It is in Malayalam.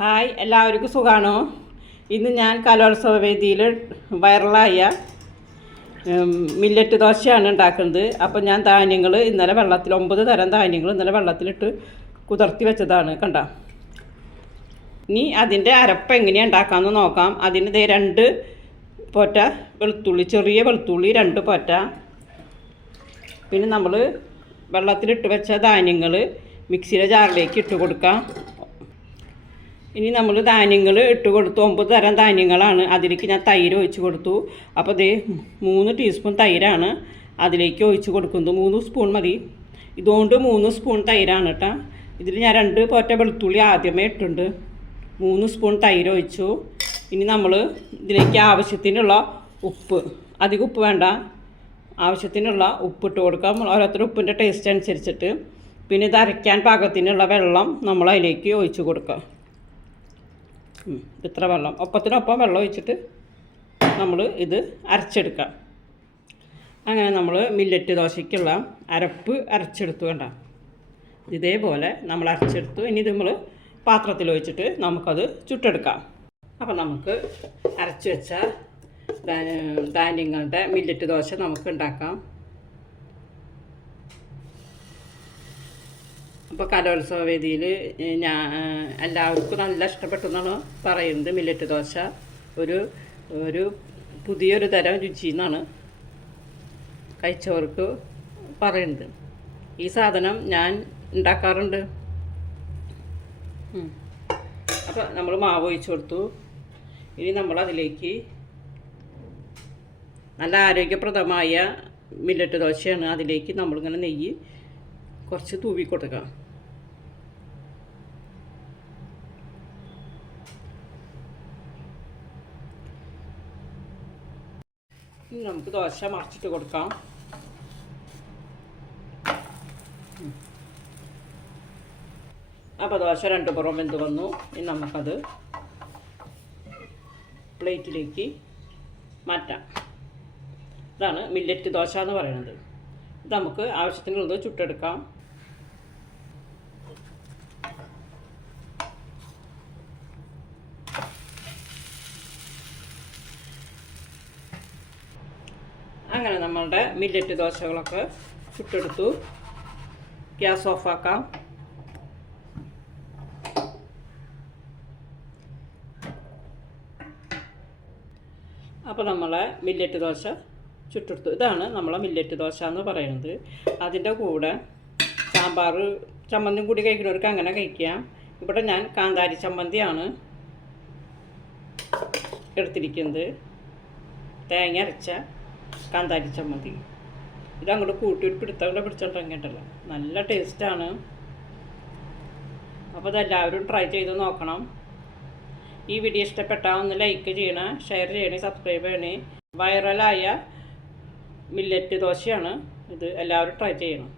ഹായ് എല്ലാവർക്കും സുഖമാണോ ഇന്ന് ഞാൻ കലോത്സവ വേദിയിൽ വൈറലായ മില്ലറ്റ് ദോശയാണ് ഉണ്ടാക്കുന്നത്. അപ്പോൾ ഞാൻ ധാന്യങ്ങൾ ഇന്നലെ വെള്ളത്തിൽ ഒമ്പത് തരം ധാന്യങ്ങൾ ഇന്നലെ വെള്ളത്തിലിട്ട് കുതിർത്തി വെച്ചതാണ് കണ്ട? ഇനി അതിന്റെ അരപ്പ് എങ്ങനെയാണ് ഉണ്ടാക്കാമെന്ന് നോക്കാം. അതിന് ദേ രണ്ട് പോറ്റ വെളുത്തുള്ളി ചെറിയ വെളുത്തുള്ളി രണ്ട് പോറ്റ. പിന്നെ നമ്മൾ വെള്ളത്തിലിട്ട് വെച്ച ധാന്യങ്ങൾ മിക്സിയുടെ ജാറിലേക്ക് ഇട്ട് കൊടുക്കാം. ഇനി നമ്മൾ ധാന്യങ്ങൾ ഇട്ട് കൊടുത്തു. ഒമ്പത് തരം ധാന്യങ്ങളാണ്. അതിലേക്ക് ഞാൻ തൈര് ഒഴിച്ച് കൊടുത്തു. അപ്പോൾ ദേ മൂന്ന് ടീസ്പൂൺ തൈരാണ്. അതിലേക്ക് ഒഴിച്ച് കൊടുക്കുന്നത് മൂന്ന് സ്പൂൺ മതി. ഇതുകൊണ്ട് മൂന്ന് സ്പൂൺ തൈരാണ് കേട്ടോ ഇതിൽ ഞാൻ രണ്ട് പോറ്റ വെളുത്തുള്ളി ആദ്യമേ ഇട്ടുണ്ട് മൂന്ന് സ്പൂൺ തൈര് ഒഴിച്ചു. ഇനി നമ്മൾ ഇതിലേക്ക് ആവശ്യത്തിനുള്ള ഉപ്പ്. അധികം ഉപ്പ് വേണ്ട. ആവശ്യത്തിനുള്ള ഉപ്പിട്ട് കൊടുക്കാം. ഓരോരുത്തർ ഉപ്പിന്റെ ടേസ്റ്റ് അനുസരിച്ചിട്ട്. പിന്നെ ഇത് അരയ്ക്കാൻ പാകത്തിനുള്ള വെള്ളം നമ്മൾ അതിലേക്ക് ഒഴിച്ച് കൊടുക്കാം. ഉം, ഇത്ര വെള്ളം. ഒപ്പത്തിനൊപ്പം വെള്ളം ഒഴിച്ചിട്ട് നമ്മൾ ഇത് അരച്ചെടുക്കാം അങ്ങനെ നമ്മൾ മില്ലറ്റ് ദോശയ്ക്കുള്ള അരപ്പ് അരച്ചെടുത്തു വേണ്ട ഇതേപോലെ നമ്മൾ അരച്ചെടുത്തു. ഇനി ഇത് നമ്മൾ പാത്രത്തിൽ ഒഴിച്ചിട്ട് നമുക്കത് ചുട്ടെടുക്കാം. അപ്പോൾ നമുക്ക് അരച്ച് വെച്ച ധാന്യങ്ങളുടെ മില്ലറ്റ് ദോശ നമുക്ക് ഉണ്ടാക്കാം. അപ്പോൾ കലോത്സവ വേദിയിൽ ഞാൻ എല്ലാവർക്കും നല്ല ഇഷ്ടപ്പെട്ടു എന്നാണ് പറയുന്നത്. മില്ലറ്റ് ദോശ ഒരു ഒരു പുതിയൊരു തരം രുചി എന്നാണ് കഴിച്ചവർക്ക് പറയുന്നത്. ഈ സാധനം ഞാൻ ഉണ്ടാക്കാറുണ്ട്. അപ്പോൾ നമ്മൾ മാവ് ഒഴിച്ചു കൊടുത്തു. ഇനി നമ്മൾ അതിലേക്ക് നല്ല ആരോഗ്യപ്രദമായ മില്ലറ്റ് ദോശയാണ് അതിലേക്ക് നമ്മളിങ്ങനെ നെയ്യ് കുറച്ച് തൂവി കൊടുക്കാം. ഇനി നമുക്ക് ദോശ മറച്ചിട്ട് കൊടുക്കാം. അപ്പോൾ ദോശ രണ്ട് പുറം വെന്ത് വന്നു. ഇനി നമുക്കത് പ്ലേറ്റിലേക്ക് മാറ്റാം. ഇതാണ് മില്ലറ്റ് ദോശ എന്ന് പറയുന്നത്. ഇത് നമുക്ക് ആവശ്യത്തിനുള്ളത് ചുട്ടെടുക്കാം. അങ്ങനെ നമ്മളുടെ മില്ലറ്റ് ദോശകളൊക്കെ ചുട്ടെടുത്തു. ഗ്യാസ് ഓഫാക്കാം. അപ്പോൾ നമ്മളെ മില്ലറ്റ് ദോശ ചുട്ടെടുത്തു. ഇതാണ് നമ്മളെ മില്ലറ്റ് ദോശ എന്ന് പറയുന്നത്. അതിന്റെ കൂടെ സാമ്പാർ ചമ്മന്തിയും കൂടി കഴിക്കുന്നവർക്ക് അങ്ങനെ കഴിക്കാം. ഇവിടെ ഞാൻ കാന്താരി ചമ്മന്തിയാണ് എടുത്തിരിക്കുന്നത്. തേങ്ങ അരച്ച കാന്താരി മതി. ഇത് അങ്ങോട്ട് കൂട്ടി ഒരു പിടുത്തവിടെ പിടിച്ചോണ്ടിറങ്ങിയിട്ടല്ലോ നല്ല ടേസ്റ്റാണ്. അപ്പോൾ ഇതെല്ലാവരും ട്രൈ ചെയ്ത് നോക്കണം. ഈ വീഡിയോ ഇഷ്ടപ്പെട്ടാൽ ഒന്ന് ലൈക്ക് ചെയ്യണേ ഷെയർ ചെയ്യണേ സബ്സ്ക്രൈബ് ചെയ്യണേ. വൈറലായ മില്ലറ്റ് ദോശയാണ്. ഇത് എല്ലാവരും ട്രൈ ചെയ്യണം.